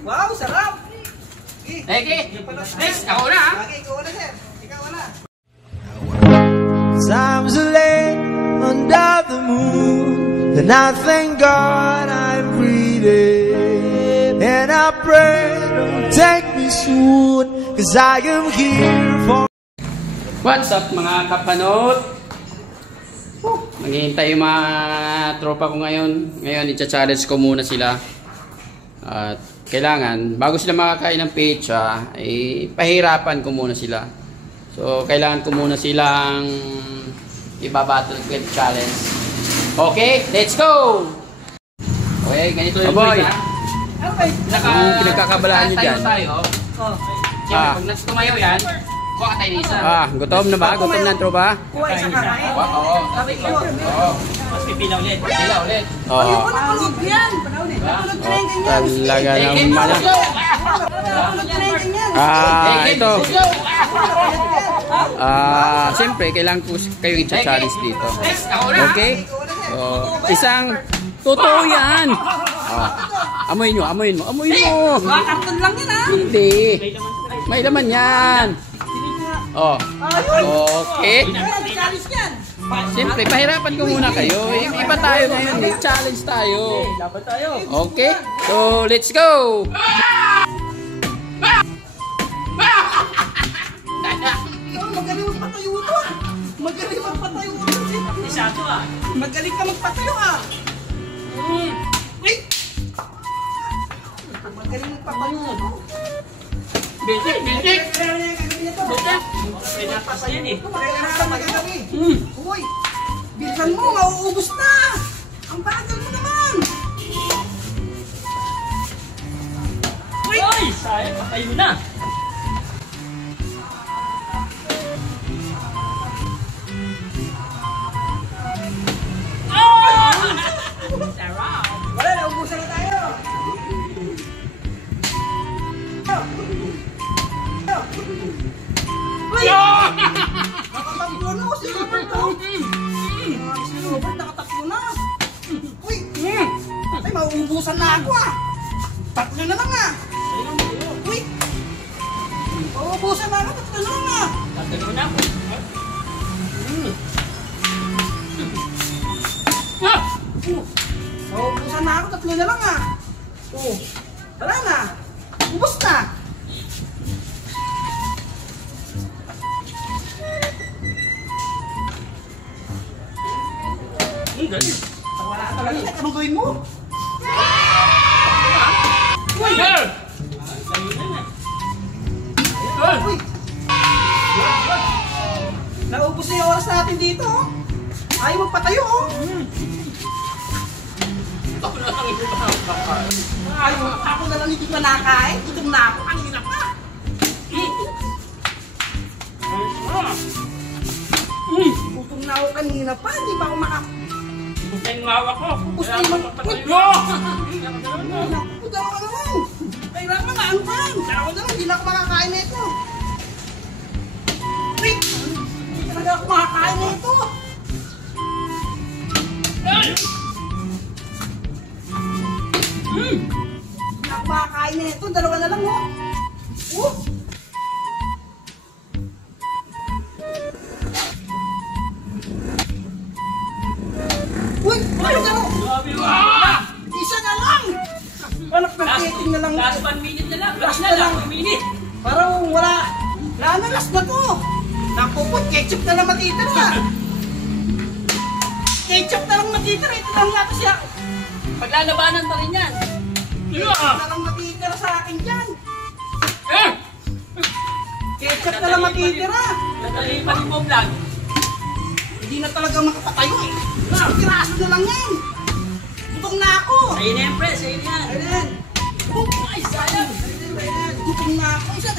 Wow, sarap! Next, ako na ha. Ikaw na, sir. Ikaw na. Times are late under the moon, and I thank God I'm breathing, and I pray don't take me soon, 'cause I am here for. What's up mga kapanot? Maghihintay yung mga tropa ko ngayon. Ngayon, i-challenge ko muna sila. At kailangan, bago sila makakain ng pizza, ay pahirapan ko muna sila. So, kailangan ko muna silang ibabattle with challenge. Okay, let's go! Okay, ganito yung boy. Ang pinagkakabalaan nyo dyan. Siyempre, pag tumayo yan, kuha tayo isa. Gutom na ba? Gutom na ang tropa? Kuha isa kakain. Oo. Mas pipila ulit. Pila ulit. Ayoko na kulog yan. Kulog ka na yung ganyan. Talaga naman. Kulog ka na yung ganyan. Ito. Siyempre, kailangan ko kayong i-challenge dito. Okay? Isang totoo yan. Amoy nyo, amoy mo. Amoy mo. Mga karton lang yan ha. Hindi. May laman yan. Okay. Challenge yan. Siyempre, pahirapan ko muna kayo. Iba tayo ngayon. Challenge tayo. Okay? So, let's go! Magaling magpatayo ito. Magaling magpatayo ito. Magaling ka magpatayo ah. Wait! Magaling magpatayo ito. Bitik! Pinapasayan eh. Uy! Bilisan mo, mauubos na! Ang bagal mo naman! Uy! Sayang, patayo na! Wala, naubusan na tayo! Uy! Nakatakbo na! Si Robert to! Si Robert nakatakbo na! Uy! Ay, mauubusan na ako ah! Tatlo na lang ah! Uy! Mauubusan na ako, tatlo na lang ah! Tatlo na ako. Mauubusan na ako, tatlo na lang ah! Wala na! Ubus na! Wala ka talaga, anong gawin mo? Uy! Uy! Naubos na yung oras natin dito oh! Ayaw magpatayo oh! Ayaw, ako na lang hindi pa nakain. Gutom na ako, kanina pa! Gutom na ako kanina pa, hindi pa ako Bukay ng mawa ko. Ubus na yung Patayo! Puta ka naman! Kailangan na, ano ka yan? Ako na lang, hindi na ako makakain na ito. Wait! Hindi talaga ako makakain na ito. Hindi na ako makakain na ito. Dalawa na lang, oh. Uy! Ano ka no? Isa na lang! Anak ng dating na lang. Last 1 minute na lang. Last na lang. 1 minute. Parang wala. Wala na, last na to. Nakupot, ketchup na lang matitira. Ketchup na lang matitira. Ito lang natin siya. Paglalabanan pa rin yan. Ketchup na lang matitira sa akin dyan. Ketchup na lang matitira. Natalipan mo vlog. Hindi na talaga makapatayo eh. Isang piraso na lang yan. Gutom na ako. Sa'yo na yan, pre. Sa'yo na yan. Ayan. Ay, sayang. Gutom na ako. Isa.